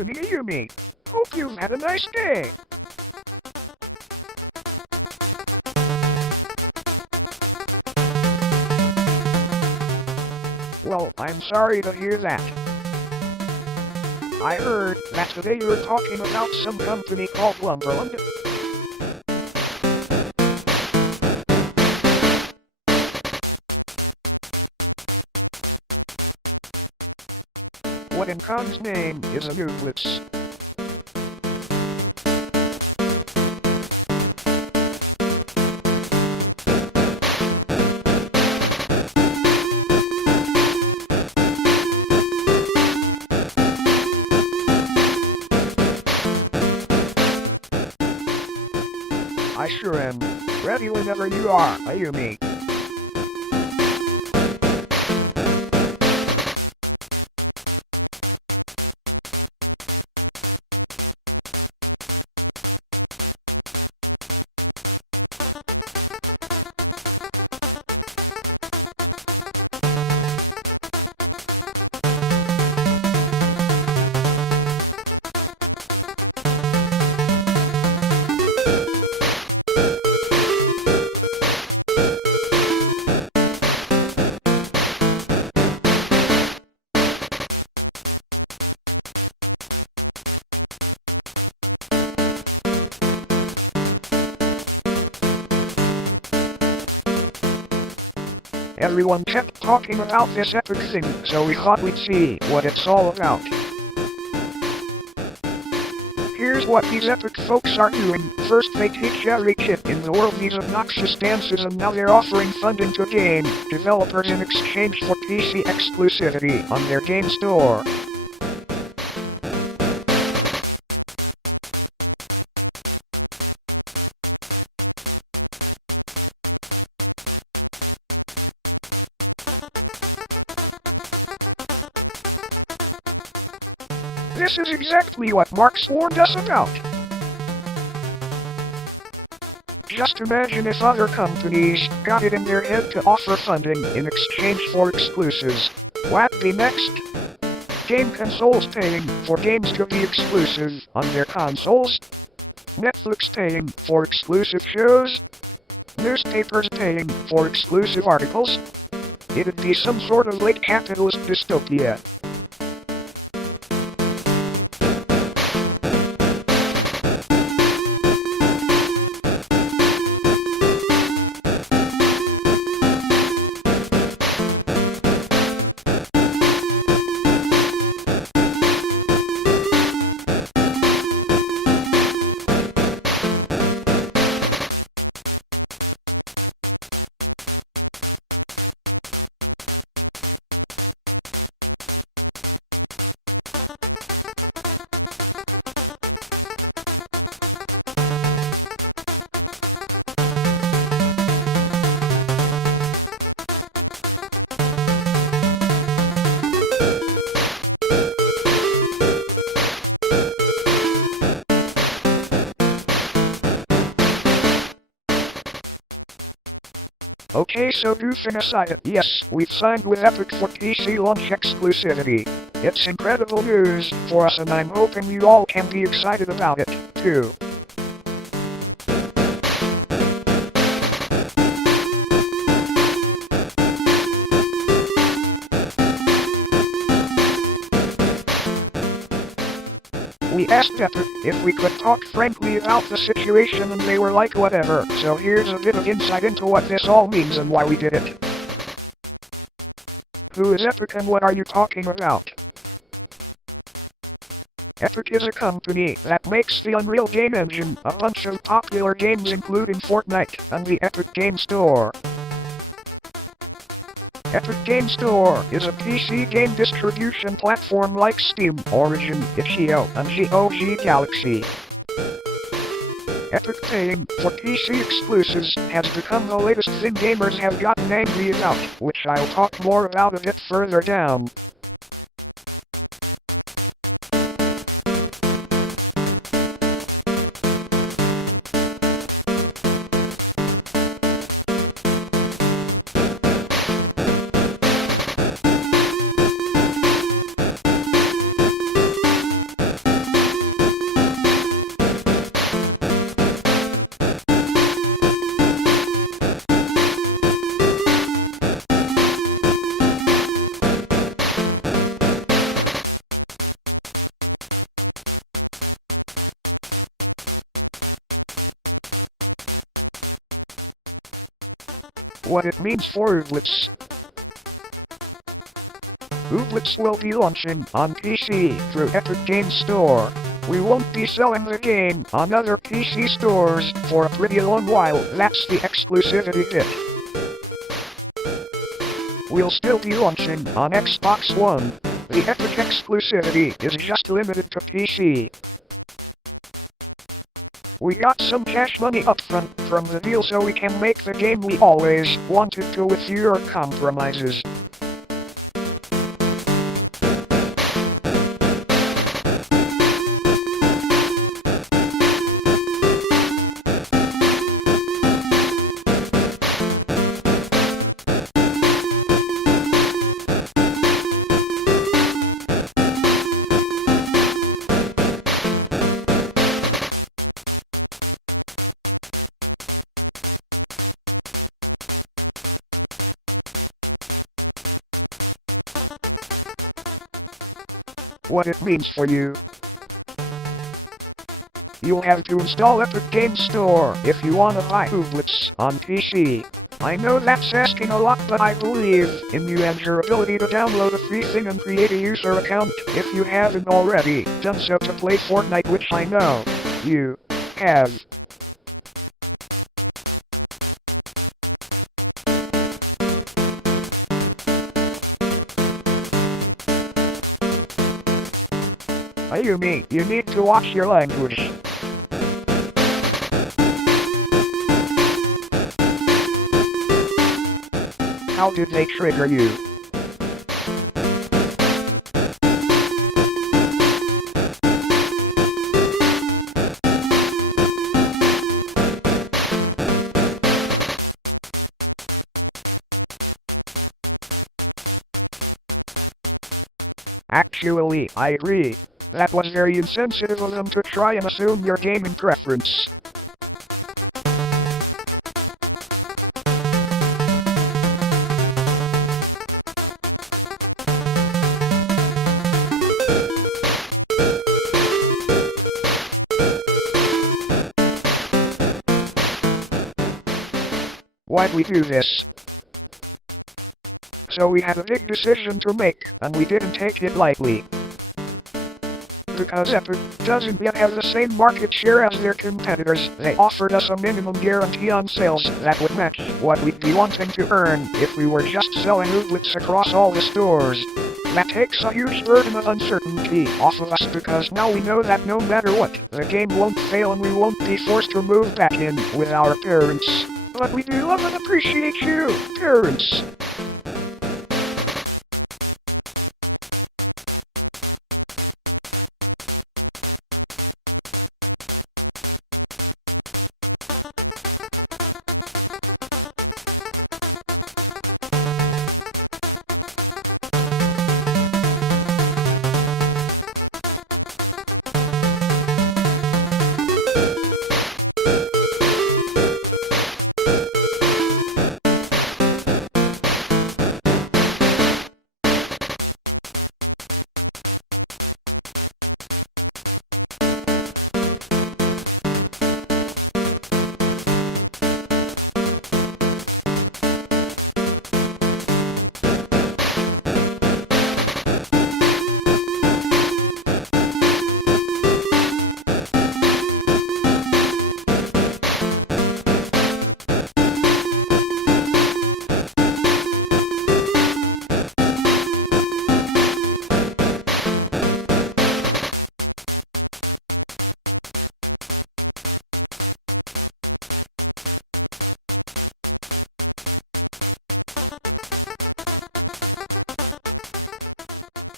evening, Ayumi. Hope you've had a nice day. Well, I'm sorry to hear that. I heard that today you were talking about some company called Glumberland. What in Khan's name is a nucleus? I sure am. Ready whenever you are, Ayumi. Everyone kept talking about this epic thing, so we thought we'd see what it's all about. Here's what these epic folks are doing. First they teach every kid in the world these obnoxious dances, and now they're offering funding to game developers in exchange for PC exclusivity on their game store. This is exactly what Marx warned us about. Just imagine if other companies got it in their head to offer funding in exchange for exclusives. What'd be next? Game consoles paying for games to be exclusive on their consoles? Netflix paying for exclusive shows? Newspapers paying for exclusive articles? It'd be some sort of late capitalist dystopia. Okay, so goofing aside, yes, we've signed with Epic for PC launch exclusivity. It's incredible news for us, and I'm hoping you all can be excited about it, too. We asked Epic if we could talk frankly about the situation, and they were like, whatever. So here's a bit of insight into what this all means and why we did it. Who is Epic and what are you talking about? Epic is a company that makes the Unreal Game Engine, a bunch of popular games including Fortnite, and the Epic Game Store. Epic Game Store is a PC game distribution platform like Steam, Origin, itch.io, and GOG Galaxy. Epic paying for PC exclusives has become the latest thing gamers have gotten angry about, which I'll talk more about a bit further down. What it means for Ooblets. Ooblets will be launching on PC through Epic Games Store. We won't be selling the game on other PC stores for a pretty long while. That's the exclusivity bit. We'll still be launching on Xbox One. The Epic exclusivity is just limited to PC. We got some cash money upfront from the deal so we can make the game we always wanted to with fewer compromises. What it means for you. You'll have to install Epic Games Store if you want to buy Ooblets on PC. I know that's asking a lot, but I believe in you and your ability to download a free thing and create a user account if you haven't already done so to play Fortnite, which I know you have. Ayumi, you need to watch your language. How did they trigger you? Actually, I agree. That was very insensitive of them to try and assume your gaming preference. Why'd we do this? So we had a big decision to make, and we didn't take it lightly. Because Epic doesn't yet have the same market share as their competitors, they offered us a minimum guarantee on sales that would match what we'd be wanting to earn if we were just selling Ooblets across all the stores. That takes a huge burden of uncertainty off of us because now we know that no matter what, the game won't fail and we won't be forced to move back in with our parents. But we do love and appreciate you, parents.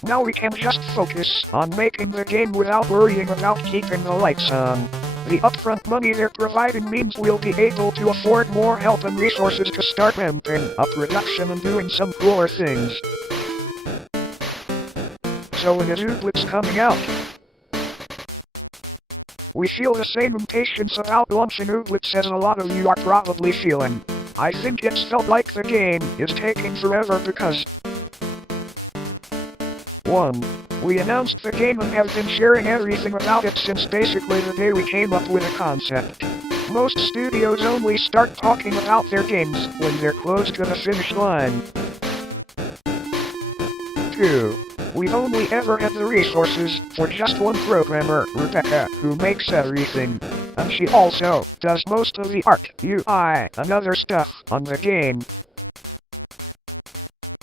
Now we can just focus on making the game without worrying about keeping the lights on. The upfront money they're providing means we'll be able to afford more help and resources to start ramping up production and doing some cooler things. So when is Ooblets coming out? We feel the same impatience about launching Ooblets as a lot of you are probably feeling. I think it's felt like the game is taking forever because 1. We announced the game and have been sharing everything about it since basically the day we came up with the concept. Most studios only start talking about their games when they're close to the finish line. 2. We've only ever had the resources for just one programmer, Rebecca, who makes everything. And she also does most of the art, UI, and other stuff on the game.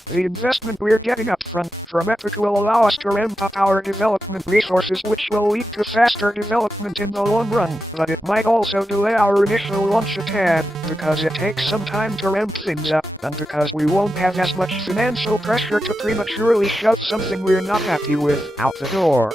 The investment we're getting up front from Epic will allow us to ramp up our development resources, which will lead to faster development in the long run, but it might also delay our initial launch a tad, because it takes some time to ramp things up, and because we won't have as much financial pressure to prematurely shove something we're not happy with out the door.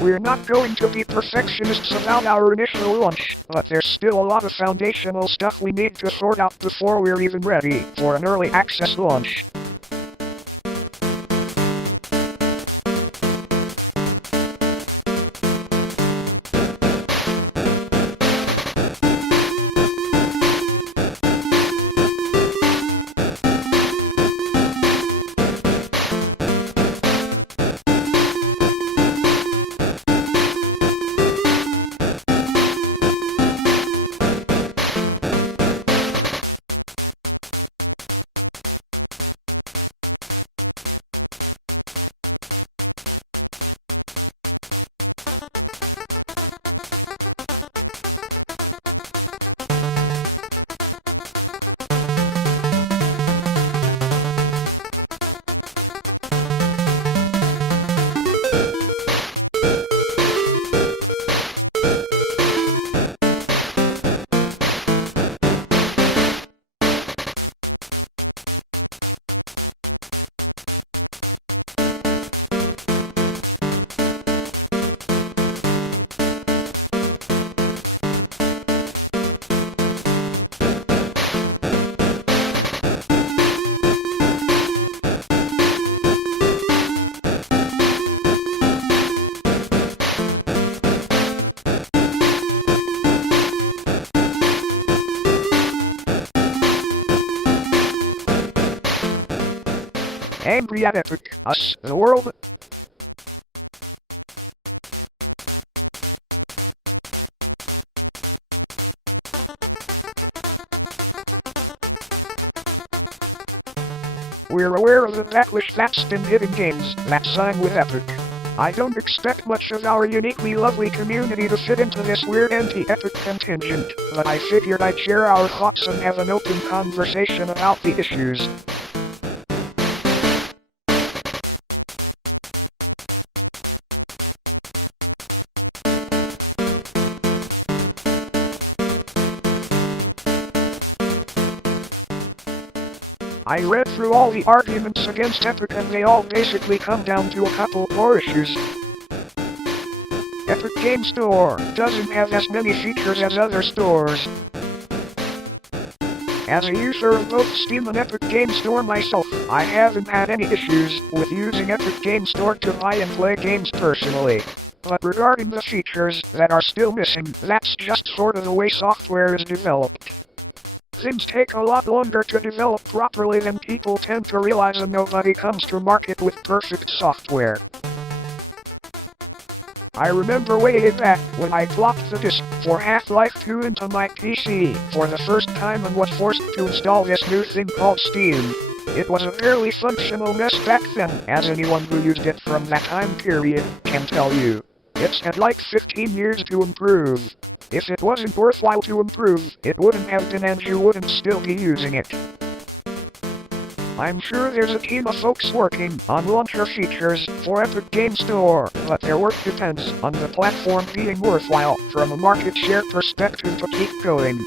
We're not going to be perfectionists about our initial launch, but there's still a lot of foundational stuff we need to sort out before we're even ready for an early access launch. Angry at Epic, us, the world. We're aware of the backlash that's been hitting games that sign with Epic. I don't expect much of our uniquely lovely community to fit into this weird anti-Epic contingent, but I figured I'd share our thoughts and have an open conversation about the issues. I read through all the arguments against Epic and they all basically come down to a couple core issues. Epic Game Store doesn't have as many features as other stores. As a user of both Steam and Epic Game Store myself, I haven't had any issues with using Epic Game Store to buy and play games personally. But regarding the features that are still missing, that's just sort of the way software is developed. Things take a lot longer to develop properly than people tend to realize, and nobody comes to market with perfect software. I remember way back when I plopped the disc for Half-Life 2 into my PC for the first time and was forced to install this new thing called Steam. It was a fairly functional mess back then, as anyone who used it from that time period can tell you. It's had like 15 years to improve. If it wasn't worthwhile to improve, it wouldn't have been and you wouldn't still be using it. I'm sure there's a team of folks working on launcher features for Epic Game Store, but their work depends on the platform being worthwhile from a market share perspective to keep going.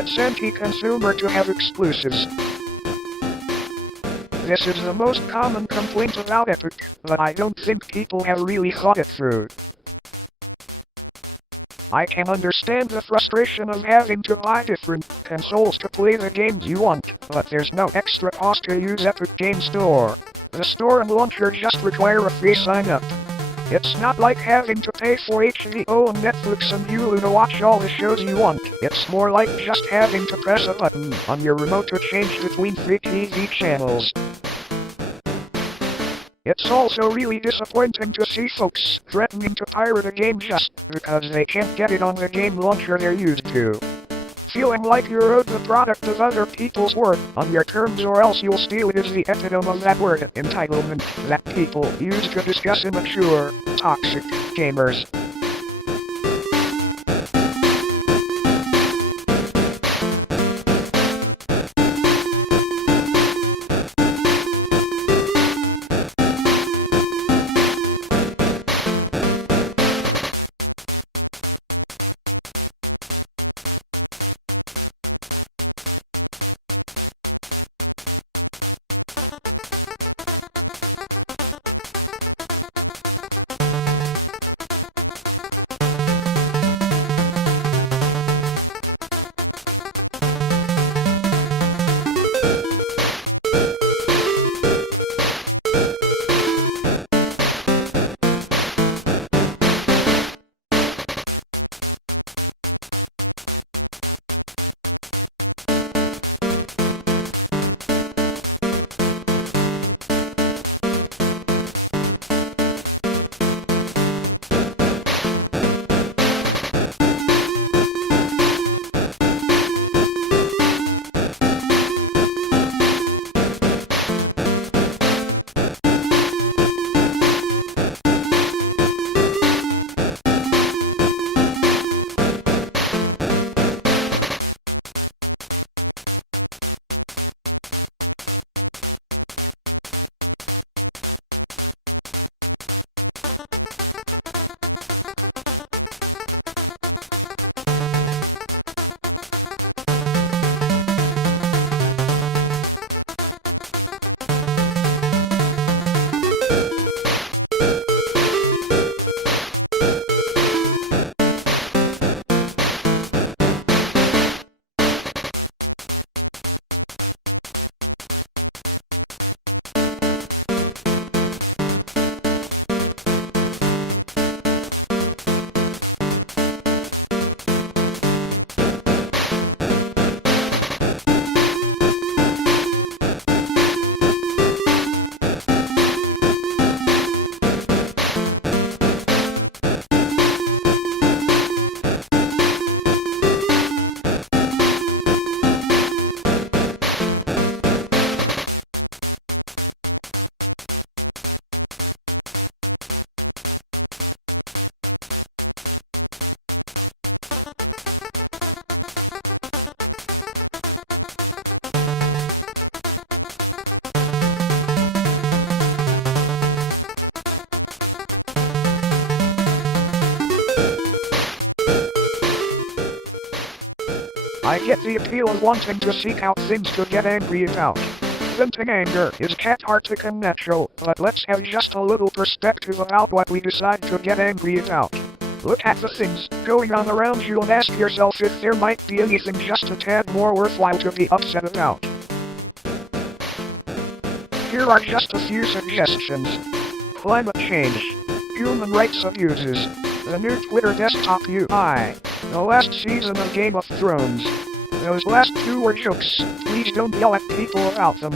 It's anti-consumer to have exclusives. This is the most common complaint about Epic, but I don't think people have really thought it through. I can understand the frustration of having to buy different consoles to play the games you want, but there's no extra cost to use Epic Game Store. The store and launcher just require a free sign-up. It's not like having to pay for HBO and Netflix and Hulu to watch all the shows you want. It's more like just having to press a button on your remote to change between free TV channels. It's also really disappointing to see folks threatening to pirate a game just because they can't get it on the game launcher they're used to. Feeling like you're owed the product of other people's work on your terms or else you'll steal it is the epitome of that word, entitlement, that people use to discuss immature, toxic gamers. I get the appeal of wanting to seek out things to get angry about. Venting anger is cathartic and natural, but let's have just a little perspective about what we decide to get angry about. Look at the things going on around you and ask yourself if there might be anything just a tad more worthwhile to be upset about. Here are just a few suggestions. Climate change, human rights abuses, the new Twitter desktop UI, the last season of Game of Thrones. Those last two were jokes. Please don't yell at people about them.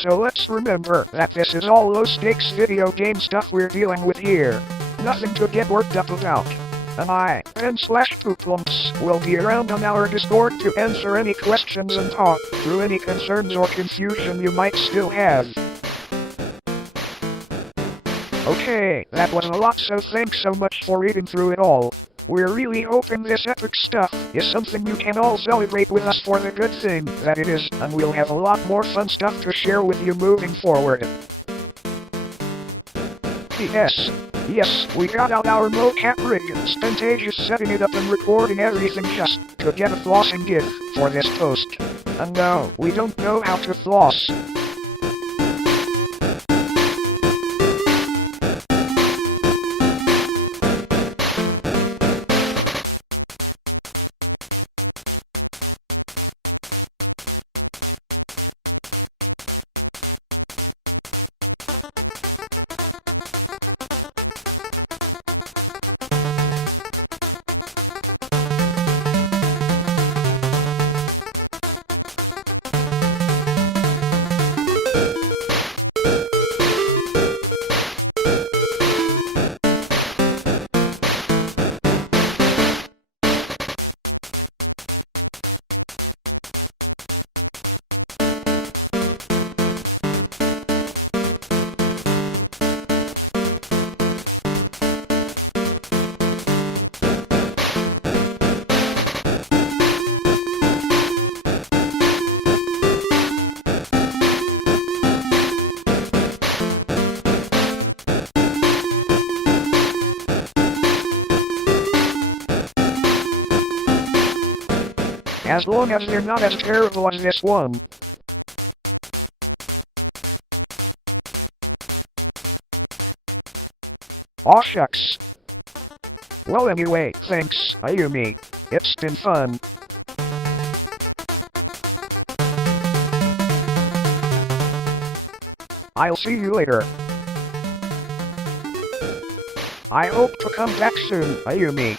So let's remember that this is all low-stakes video game stuff we're dealing with here. Nothing to get worked up about. And I, n/Pooplumps, will be around on our Discord to answer any questions and talk through any concerns or confusion you might still have. Okay, that was a lot, so thanks so much for reading through it all. We're really hoping this epic stuff is something you can all celebrate with us for the good thing that it is, and we'll have a lot more fun stuff to share with you moving forward. P.S. Yes, we got out our mocap rig, spent ages setting it up and recording everything just to get a flossing gif for this post. And no, we don't know how to floss. As long as they're not as terrible as this one. Aw shucks. Well anyway, thanks, Ayumi. It's been fun. I'll see you later. I hope to come back soon, Ayumi.